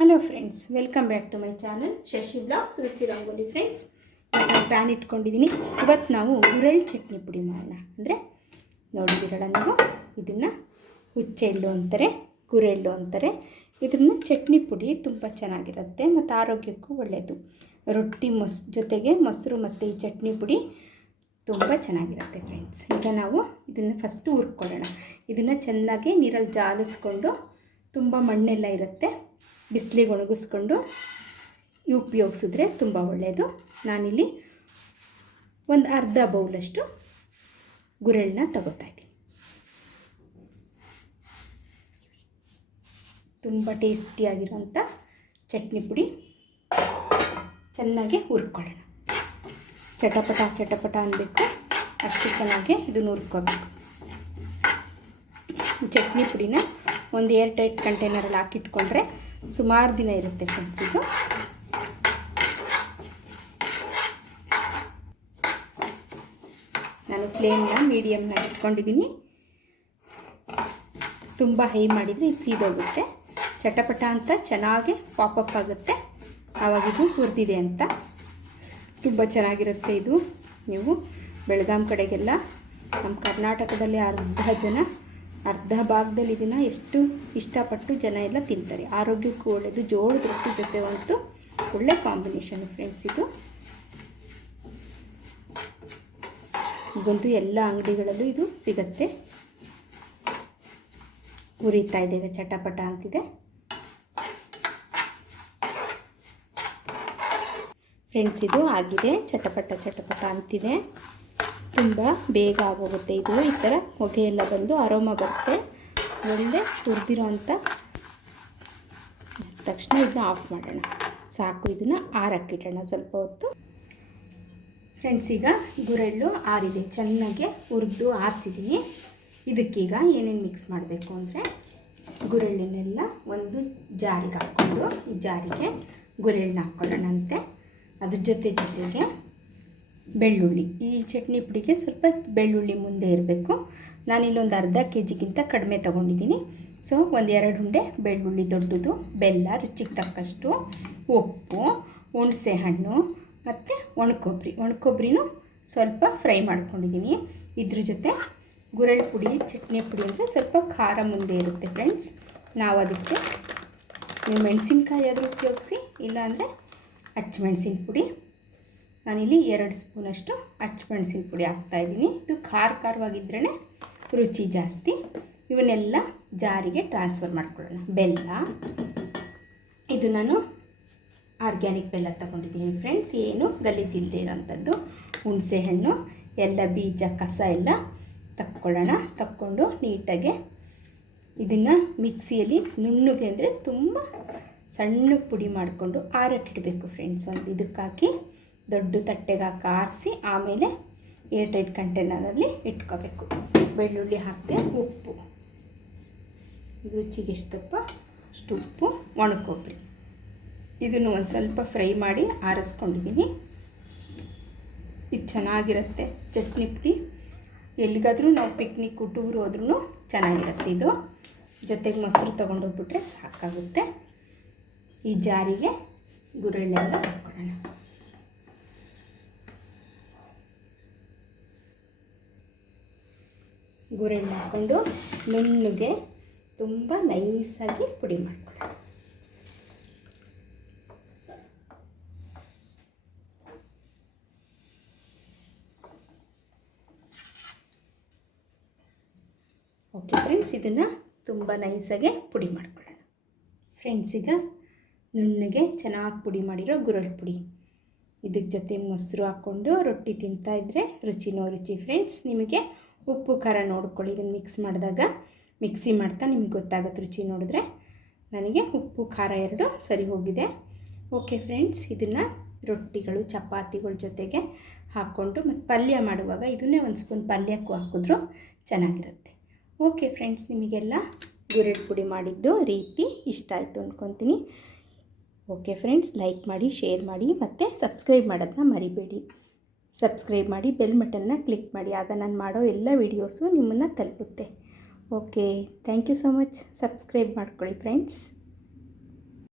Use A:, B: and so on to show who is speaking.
A: Hello friends welcome back to my channel Shashi blogs Ruchi Rangoli friends PAN ಇಟ್ಕೊಂಡಿದ್ದೀನಿ ಇವತ್ತು ನಾವು ಗುರೆಳ್ ಚಟ್ನಿ ಪುಡಿ ಮಾಡೋಣ. ಅಂದರೆ ನೋಡಿದಿರಲ್ಲ ನೀವು? ಇದನ್ನು ಹುಚ್ಚೆಳ್ಳು ಅಂತಾರೆ ಗುರೆಳ್ಳು ಅಂತಾರೆ. ಇದನ್ನು ಚಟ್ನಿ ಪುಡಿ ತುಂಬ ಚೆನ್ನಾಗಿರುತ್ತೆ ಮತ್ತು ಆರೋಗ್ಯಕ್ಕೂ ಒಳ್ಳೆಯದು ರೊಟ್ಟಿ ಮೊಸ್, ಜೊತೆಗೆ ಮೊಸರು ಮತ್ತು ಈ ಚಟ್ನಿ ಪುಡಿ ತುಂಬ ಚೆನ್ನಾಗಿರುತ್ತೆ ಫ್ರೆಂಡ್ಸ್ ಈಗ ನಾವು ಇದನ್ನು ಫಸ್ಟು ಹುರ್ಕೊಳ್ಳೋಣ. ಇದನ್ನು ಚೆನ್ನಾಗಿ ನೀರಲ್ಲಿ ಜಾಲಿಸ್ಕೊಂಡು ತುಂಬ ಮಣ್ಣೆಲ್ಲ ಇರುತ್ತೆ. ಬಿಸಿಲಿಗೆ ಒಣಗಿಸ್ಕೊಂಡು ಉಪಯೋಗಿಸಿದ್ರೆ ತುಂಬ ಒಳ್ಳೆಯದು. ನಾನಿಲ್ಲಿ ಒಂದು ಅರ್ಧ ಬೌಲಷ್ಟು ಗುರೆಳನ್ನ ತಗೋತಾ ಇದ್ದೀನಿ. ತುಂಬ ಟೇಸ್ಟಿಯಾಗಿರೋಂಥ ಚಟ್ನಿ ಪುಡಿ ಚೆನ್ನಾಗಿ ಹುರ್ಕೊಳ್ಳೋಣ. ಚಟಪಟ ಚಟಪಟ ಅನ್ನಬೇಕು ಅಷ್ಟು ಚೆನ್ನಾಗಿ ಇದನ್ನು ಹುರ್ಕೋಬೇಕು. ಚಟ್ನಿ ಪುಡಿನ ಒಂದು ಏರ್ ಟೈಟ್ ಕಂಟೈನರಲ್ಲಿ ಹಾಕಿಟ್ಕೊಂಡ್ರೆ ಸುಮಾರು ದಿನ ಇರುತ್ತೆ ಇದು. ನಾನು ಫ್ಲೇಮ್ನ ಮೀಡಿಯಮ್ನ ಇಟ್ಕೊಂಡಿದ್ದೀನಿ. ತುಂಬ ಹೈ ಮಾಡಿದರೆ ಇದು ಸೀದೋಗುತ್ತೆ. ಚಟಪಟ ಅಂತ ಚೆನ್ನಾಗಿ ಪಾಪಪ್ ಆಗುತ್ತೆ. ಆವಾಗ ಇದು ಹುರಿದಿದೆ ಅಂತ. ತುಂಬ ಚೆನ್ನಾಗಿರುತ್ತೆ ಇದು. ನೀವು ಬೆಳಗಾಂ ಕಡೆಗೆಲ್ಲ ನಮ್ಮ ಕರ್ನಾಟಕದಲ್ಲಿ ಅರ್ಧ ಜನ ಅರ್ಧ ಭಾಗದಲ್ಲಿ ಇದನ್ನು ಎಷ್ಟು ಇಷ್ಟಪಟ್ಟು ಜನ ಎಲ್ಲ ತಿಂತಾರೆ. ಆರೋಗ್ಯಕ್ಕೂ ಒಳ್ಳೆಯದು ಜೋಳದ ರೊಟ್ಟಿ ಜೊತೆ ಅಂತೂ ಒಳ್ಳೆ ಕಾಂಬಿನೇಷನ್ ಫ್ರೆಂಡ್ಸ್ ಇದು. ಈಗಂತೂ ಎಲ್ಲ ಅಂಗಡಿಗಳಲ್ಲೂ ಇದು ಸಿಗತ್ತೆ. ಉರಿತಾ ಇದೆ ಈಗ ಚಟಪಟ ಅಂತಿದೆ. ಫ್ರೆಂಡ್ಸ್ ಇದು ಆಗಿದೆ, ಚಟಪಟ ಚಟಪಟ ಅಂತಿದೆ. ತುಂಬ ಬೇಗ ಆಗೋಗುತ್ತೆ ಇದು. ಈ ಥರ ಹೊಗೆಯೆಲ್ಲ ಬಂದು ಅರೋಮ ಬರುತ್ತೆ. ಒಳ್ಳೆ ಹುರಿದಿರೋ ಅಂಥ ತಕ್ಷಣ ಇದನ್ನ ಆಫ್ ಮಾಡೋಣ. ಸಾಕು, ಇದನ್ನು ಆರಕ್ಕಿಡೋಣ ಸ್ವಲ್ಪ ಹೊತ್ತು. ಫ್ರೆಂಡ್ಸ್ ಈಗ ಗುರೆಳ್ಳು ಆರಿದೆ. ಚೆನ್ನಾಗಿ ಹುರಿದು ಆರಿಸಿದ್ದೀನಿ ಇದಕ್ಕೀಗ ಏನೇನು ಮಿಕ್ಸ್ ಮಾಡಬೇಕು ಅಂದರೆ ಗುರೆಳ್ಳನ್ನೆಲ್ಲ ಒಂದು ಜಾರಿಗೆ ಹಾಕ್ಕೊಂಡು, ಈ ಜಾರಿಗೆ ಗುರೆಳ್ಳನ್ನ ಹಾಕ್ಕೊಳ್ಳೋಣಂತೆ. ಅದ್ರ ಜೊತೆ ಜೊತೆಗೆ ಬೆಳ್ಳುಳ್ಳಿ. ಈ ಚಟ್ನಿ ಪುಡಿಗೆ ಸ್ವಲ್ಪ ಬೆಳ್ಳುಳ್ಳಿ ಮುಂದೆ ಇರಬೇಕು. ನಾನಿಲ್ಲೊಂದು ಅರ್ಧ ಕೆ ಜಿಗಿಂತ ಕಡಿಮೆ ತೊಗೊಂಡಿದ್ದೀನಿ. ಸೊ ಒಂದು ಎರಡು ಉಂಡೆ ಬೆಳ್ಳುಳ್ಳಿ ದೊಡ್ಡದು, ಬೆಲ್ಲ, ರುಚಿಗೆ ತಕ್ಕಷ್ಟು ಉಪ್ಪು ಹುಣಸೆ ಹಣ್ಣು ಮತ್ತು ಒಣಕೊಬ್ಬರಿ ಒಣಕೊಬ್ಬರಿನೂ ಸ್ವಲ್ಪ ಫ್ರೈ ಮಾಡ್ಕೊಂಡಿದ್ದೀನಿ. ಇದ್ರ ಜೊತೆ ಗುರಳ್ ಪುಡಿ, ಚಟ್ನಿ ಪುಡಿ ಅಂದರೆ ಸ್ವಲ್ಪ ಖಾರ ಮುಂದೆ ಇರುತ್ತೆ ಫ್ರೆಂಡ್ಸ್. ನಾವು ಅದಕ್ಕೆ ನೀವು ಮೆಣಸಿನ್ಕಾಯಿ ಆದರೂ ಉಪಯೋಗಿಸಿ, ಇಲ್ಲಾಂದರೆ ಹಚ್ಮೆಣ್ಸಿನ ಪುಡಿ. ನಾನಿಲ್ಲಿ ಎರಡು ಸ್ಪೂನಷ್ಟು ಹಚ್ಮೆಣ್ಸಿನ ಪುಡಿ ಹಾಕ್ತಾಯಿದ್ದೀನಿ ಇದು ಖಾರ ಖಾರವಾಗಿದ್ರೇ ರುಚಿ ಜಾಸ್ತಿ. ಇವನ್ನೆಲ್ಲ ಜಾರಿಗೆ ಟ್ರಾನ್ಸ್ಫರ್ ಮಾಡ್ಕೊಳ್ಳೋಣ. ಬೆಲ್ಲ. ಇದು ನಾನು ಆರ್ಗ್ಯಾನಿಕ್ ಬೆಲ್ಲ ತಗೊಂಡಿದ್ದೀನಿ ಫ್ರೆಂಡ್ಸ್ ಏನು ಗಲೀಜಿಲ್ಲದೆ ಇರೋಂಥದ್ದು. ಹುಣಸೆಹಣ್ಣು ಎಲ್ಲ ಬೀಜ, ಕಸ ಎಲ್ಲ ತಕ್ಕೊಳ್ಳೋಣ. ತಕ್ಕೊಂಡು ನೀಟಾಗಿ ಇದನ್ನು ಮಿಕ್ಸಿಯಲ್ಲಿ ನುಣ್ಣಗೆ ಅಂದರೆ ತುಂಬ ಸಣ್ಣ ಪುಡಿ ಮಾಡಿಕೊಂಡು ಆರಕ್ಕಿಡಬೇಕು ಫ್ರೆಂಡ್ಸ್ ಒಂದು ಇದಕ್ಕೆ ಹಾಕಿ ದೊಡ್ಡ ತಟ್ಟೆಗೆ ಹಾಕಿ ಆರಿಸಿ ಆಮೇಲೆ ಏರ್ ಟೈಟ್ ಕಂಟೈನರಲ್ಲಿ ಇಟ್ಕೋಬೇಕು. ಬೆಳ್ಳುಳ್ಳಿ ಹಾಕಿದೆ ಉಪ್ಪು. ರುಚಿಗೆ ಎಷ್ಟಪ್ಪ? ಅಷ್ಟು ಉಪ್ಪು. ಒಣಕೊಬ್ಬರಿ. ಇದನ್ನು ಒಂದು ಸ್ವಲ್ಪ ಫ್ರೈ ಮಾಡಿ ಆರಿಸ್ಕೊಂಡಿದ್ದೀನಿ ಇದು ಚೆನ್ನಾಗಿರುತ್ತೆ. ಚಟ್ನಿ ಪುಡಿ. ಎಲ್ಲಿಗಾದರೂ ನಾವು ಪಿಕ್ನಿಕ್ ಟೂರ್ ಹೋದ್ರೂ ಚೆನ್ನಾಗಿರುತ್ತೆ ಇದು. ಜೊತೆಗೆ ಮೊಸರು ತೊಗೊಂಡೋಗ್ಬಿಟ್ರೆ ಸಾಕಾಗುತ್ತೆ. ಈ ಜಾರಿಗೆ ಗುರೆಳ್ಳೆಲ್ಲ ಹಾಕ್ಕೊಳ್ಳೋಣ ಗುರೆಳ್ಳು ಹಾಕ್ಕೊಂಡು ನುಣ್ಣಗೆ ತುಂಬ ನೈಸಾಗಿ ಪುಡಿ ಮಾಡ್ಕೊಳ್ಳೋಣ ಓಕೆ ಫ್ರೆಂಡ್ಸ್ ಇದನ್ನು ತುಂಬ ನೈಸಾಗೆ ಪುಡಿ ಮಾಡ್ಕೊಳ್ಳೋಣ. ಫ್ರೆಂಡ್ಸ್ ಈಗ ನುಣ್ಣಗೆ ಚೆನ್ನಾಗಿ ಪುಡಿ ಮಾಡಿರೋ ಗುರಳ್ ಪುಡಿ. ಇದಕ್ಕೆ ಜೊತೆ ಮೊಸರು ಹಾಕ್ಕೊಂಡು ರೊಟ್ಟಿ ತಿಂತಾಯಿದ್ರೆ ರುಚಿನೋ ರುಚಿ ಫ್ರೆಂಡ್ಸ್ ನಿಮಗೆ ಉಪ್ಪು, ಖಾರ ನೋಡ್ಕೊಳ್ಳಿ. ಇದನ್ನು ಮಿಕ್ಸ್ ಮಾಡಿದಾಗ ಮಿಕ್ಸಿ ಮಾಡ್ತಾ ನಿಮಗೆ ಗೊತ್ತಾಗುತ್ತೆ ರುಚಿ ನೋಡಿದ್ರೆ ನನಗೆ ಉಪ್ಪು, ಖಾರ ಎರಡು ಸರಿ ಹೋಗಿದೆ. ಓಕೆ ಫ್ರೆಂಡ್ಸ್ ಇದನ್ನು ರೊಟ್ಟಿಗಳು, ಚಪಾತಿಗಳ ಜೊತೆಗೆ ಹಾಕ್ಕೊಂಡು ಮತ್ತು ಪಲ್ಯ ಮಾಡುವಾಗ ಇದನ್ನೇ ಒಂದು ಸ್ಪೂನ್ ಪಲ್ಯಕ್ಕೂ ಹಾಕಿದ್ರು ಚೆನ್ನಾಗಿರುತ್ತೆ. ಓಕೆ ಫ್ರೆಂಡ್ಸ್ ನಿಮಗೆಲ್ಲ ಗುರೆಡ್ ಪುಡಿ ಮಾಡಿದ್ದು ರೀತಿ ಇಷ್ಟ ಆಯಿತು ಅಂದ್ಕೊತೀನಿ ಓಕೆ ಫ್ರೆಂಡ್ಸ್ ಲೈಕ್ ಮಾಡಿ ಶೇರ್ ಮಾಡಿ ಮತ್ತು ಸಬ್ಸ್ಕ್ರೈಬ್ ಮಾಡೋದನ್ನ ಮರಿಬೇಡಿ. ಸಬ್ಸ್ಕ್ರೈಬ್ ಮಾಡಿ, ಬೆಲ್ ಬಟನ್ನ ಕ್ಲಿಕ್ ಮಾಡಿ. ಆಗ ನಾನು ಮಾಡೋ ಎಲ್ಲ ವಿಡಿಯೋಸು ನಿಮ್ಮನ್ನು ತಲುಪುತ್ತೆ. Okay thank you so much subscribe ಮಾಡ್ಕೊಳ್ಳಿ ಫ್ರೆಂಡ್ಸ್